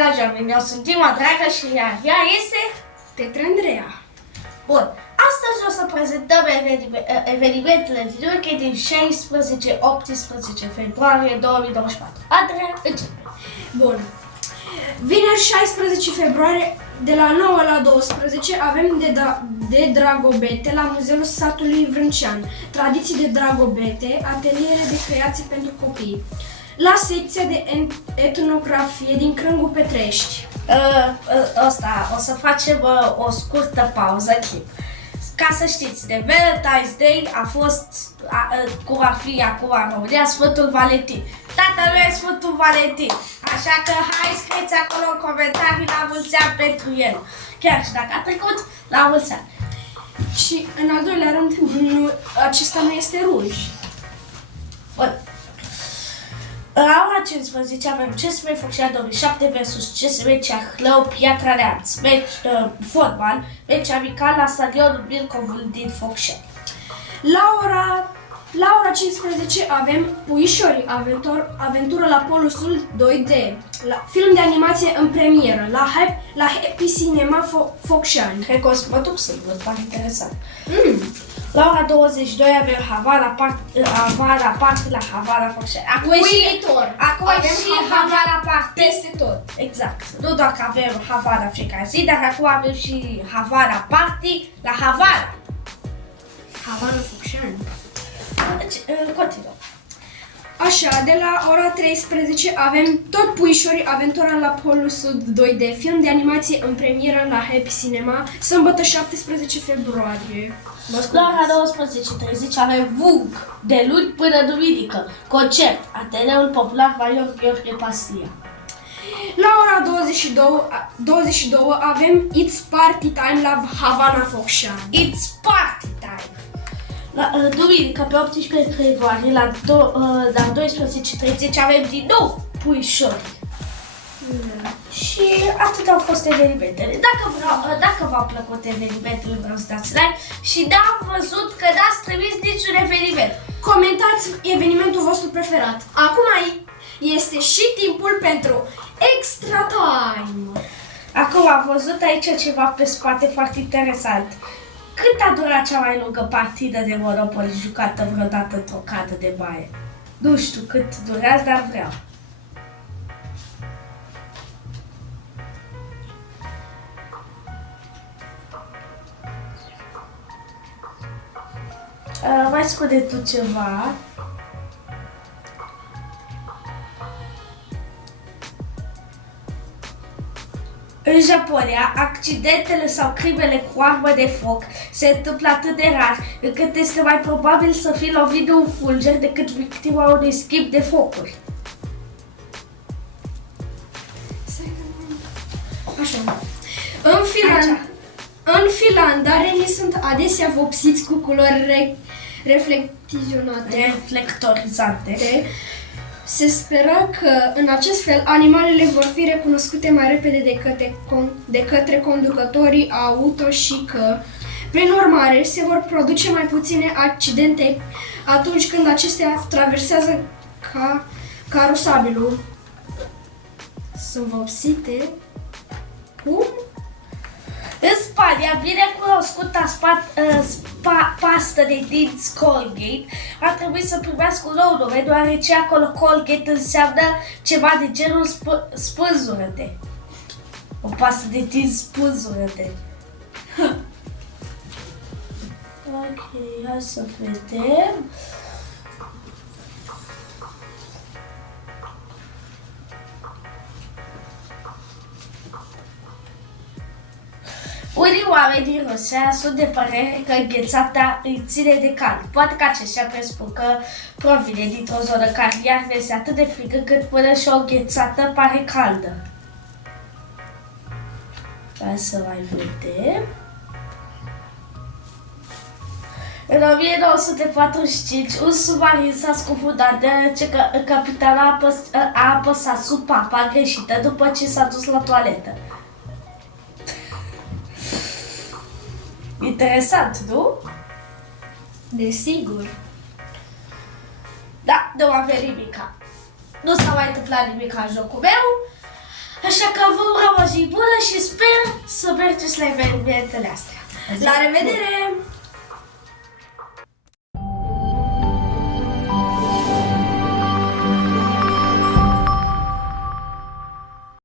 dragi oameni, eu sunt Dima Dragă și ea este Petra Andreea. Bun, astăzi o să prezentăm evenimentele din weekend din 16-18 februarie 2024. Andreea, începe. Bun. Vineri 16 februarie, de la 9 la 12, avem de dragobete la Muzeul Satului Vrâncean. Tradiții de dragobete, ateliere de creație pentru copii. La secția de etnografie din Crângul Petrești. O să facem o scurtă pauză clip. Ca să știți, de Valentine's Day a fost, cum ar fi acum în România, Sfântul Valentin. Tatăl meu e Sfântul Valentin, așa că hai scrieți acolo în comentarii la mulți ani pentru el. Chiar și dacă a trecut, la mulți ani. Și în al doilea rând, acesta nu este ruj. Bun. La ora 15 avem CSM Focșani 2007 versus CSM Ceahlău Piatra Neamț, meci fotbal, meci amical la stadionul Milcovul din Focșani. La ora 15 avem Puișorii, aventură la Polul Sud 2D, film de animație în premieră, la Happy Cinema Focșani. Cred că o să mă duc să-l văd, pare interesant. La ora 22 avem Havana Party la Havana Focșani. Acum și Havana Party peste tot. Exact. Nu doar că avem Havana fiecare zi, dar acum avem și Havana Party la Havana. Havana Focșani. Deci, continuăm. Așa, de la ora 13 avem tot Puișorii, aventura la Polul Sud 2D, film de animație în premieră la Happy Cinema, sâmbătă 17 februarie. La ora 12:30 avem VUG, de luni până duminică, concert, Ateneul Popular Major Gheorghe Pastia. La ora 22 avem It's Party Time la Havana Focșani. It's Party Time! La duminică, pe 18 februarie, la 12:30 avem din nou Puișori. Și atât au fost evenimentele. Dacă v-au plăcut evenimentele, vreau să dați like și n-am văzut că n-ați trimis niciun eveniment. Comentați evenimentul vostru preferat. Acum este și timpul pentru Extra Time. Acum am văzut aici ceva pe spate foarte interesant. Cât a durat cea mai lungă partidă de Monopoly jucată vreodată într-o cadă de baie? Nu știu cât durează, dar vreau. Mai spune tu ceva. În Japonia, accidentele sau crimele cu armă de foc se întâmplă atât de rar, încât este mai probabil să fie lovit de un fulger decât victima unui schimb de focuri. Așa. În Finlanda, renii sunt adesea vopsiți cu culori reflectorizante. Se speră că, în acest fel, animalele vor fi recunoscute mai repede de către conducătorii auto și că, prin urmare, se vor produce mai puține accidente atunci când acestea traversează carosabilul. Sunt vopsite. Cum? În Spania, bine cunoscuta pastă de dinți Colgate ar trebui să primească un nou nume, deoarece acolo Colgate înseamnă ceva de genul spânzură-te. O pastă de dinți spânzură-te. Ok, hai să vedem. Unii oameni din Rusia sunt de părere că înghețata îi ține de cald. Poate că aceștia presupun că provine dintr-o zonă care iarna este atât de frică cât până și o înghețată pare caldă. Hai să mai vedem. În 1945, un submarin s-a scufundat deoarece capitanul a apăsat sub papa greșită după ce s-a dus la toaletă. Interesant, nu? Desigur. Da, nu avem nimica. Nu s-a mai întâmplat nimic în jocul meu. Așa că vă urăm o zi bună și sper să mergeți la evenimentele astea. La revedere!